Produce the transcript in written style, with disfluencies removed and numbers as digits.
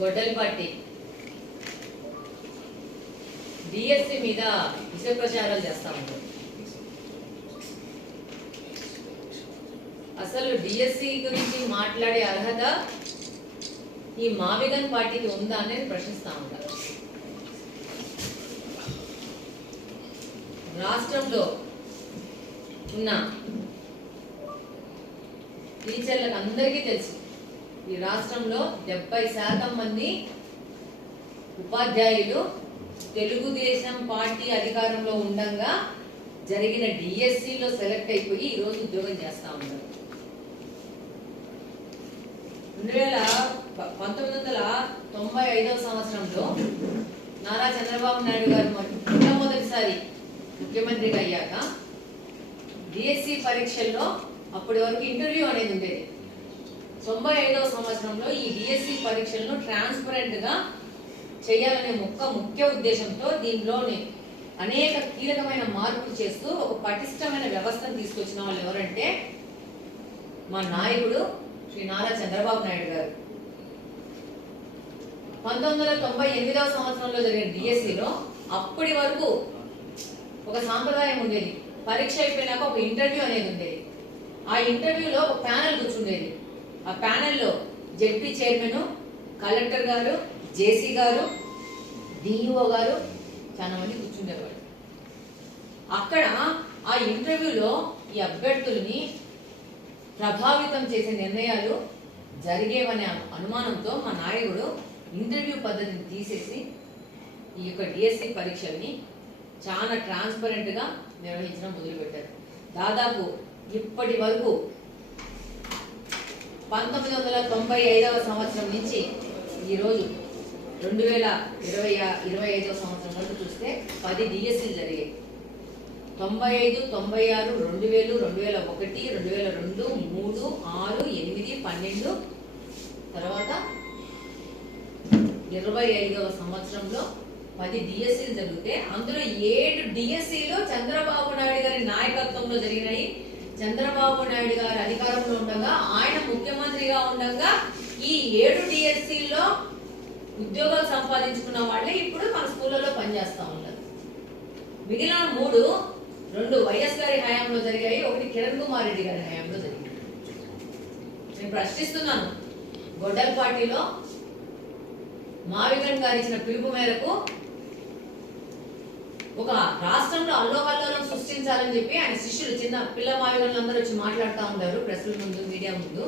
గొడ్డలిపట్టి DSC మీద విష ప్రచారాలు చేస్తా ఉంటారు. అసలు డిఎస్సి గురించి మాట్లాడే అర్హత ఈ మావిగన్ పార్టీకి ఉందా అనేది ప్రశ్నిస్తా ఉంటారు. రాష్ట్రంలో ఉన్న టీచర్లకు అందరికీ తెలుసు, ఈ రాష్ట్రంలో 70% మంది ఉపాధ్యాయులు తెలుగుదేశం పార్టీ అధికారంలో ఉండగా జరిగిన డిఎస్సిలో సెలెక్ట్ అయిపోయి ఈరోజు ఉద్యోగం చేస్తా ఉన్నారు. 1995 సంవత్సరంలో నారా చంద్రబాబు నాయుడు గారు మొట్టమొదటిసారి ముఖ్యమంత్రిగా అయ్యాక డిఎస్సి పరీక్షల్లో అప్పటి వరకు ఇంటర్వ్యూ అనేది ఉండేది. 95 సంవత్సరంలో ఈ డిఎస్సి పరీక్షలను ట్రాన్స్పరెంట్ గా చేయాలనే ముఖ్య ఉద్దేశంతో దీనిలోని అనేక కీలకమైన మార్పులు చేస్తూ ఒక పటిష్టమైన వ్యవస్థను తీసుకొచ్చిన వాళ్ళు ఎవరంటే మా నాయకుడు శ్రీ నారా చంద్రబాబు నాయుడు గారు. 1998 సంవత్సరంలో జరిగిన డిఎస్సిలో అప్పటి వరకు ఒక సాంప్రదాయం ఉండేది. పరీక్ష అయిపోయినాక ఒక ఇంటర్వ్యూ అనేది ఉండేది. ఆ ఇంటర్వ్యూలో ఒక ప్యానెల్ కూర్చుండేది. ఆ ప్యానెల్లో జెడ్పీ చైర్మన్, కలెక్టర్ గారు, జేసీ గారు, డిఈఓ గారు చాలా మంది కూర్చుండేవాళ్ళు. అక్కడ ఆ ఇంటర్వ్యూలో ఈ అభ్యర్థుల్ని ప్రభావితం చేసే నిర్ణయాలు జరిగేవనే అనుమానంతో మా నాయకుడు ఇంటర్వ్యూ పద్ధతిని తీసేసి ఈ యొక్క డిఎస్సి పరీక్షల్ని చాలా ట్రాన్స్పరెంట్ గా నిర్వహించడం మొదలుపెట్టారు. దాదాపు ఇప్పటి వరకు 1995 సంవత్సరం నుంచి ఈరోజు 2025 సంవత్సరం వరకు చూస్తే 10 డిఎస్సీలు జరిగాయి. 95, 96, 2000, 2001, 2002, 3, 6, 8, 12 తర్వాత 25 సంవత్సరంలో 10 డిఎస్సీలు జరిగితే అందులో 7 డిఎస్సీలు చంద్రబాబు నాయుడు గారి నాయకత్వంలో జరిగినాయి. చంద్రబాబు నాయుడు గారి అధికారంలో ఉండగా, ఆయన ముఖ్యమంత్రిగా ఉండగా ఈ 7 డిఎస్సీల్లో ఉద్యోగాలు సంపాదించుకున్న వాళ్ళే ఇప్పుడు మన స్కూళ్ళలో పనిచేస్తా ఉన్నారు. మిగిలిన 2 వైఎస్ గారి హయాంలో జరిగాయి, 1 కిరణ్ కుమార్ రెడ్డి గారి హయాంలో జరిగింది. నేను ప్రశ్నిస్తున్నాను, గొడ్డల పార్టీలో మావిగన్ గారు ఇచ్చిన పిలుపు మేరకు ఒక రాష్ట్రంలో అల్లోకల్లోలం సృష్టించాలని చెప్పి ఆయన శిష్యులు చిన్న పిల్ల మావిగన్లు అందరూ వచ్చి మాట్లాడుతూ ఉంటారు ప్రెస్ల ముందు, మీడియా ముందు.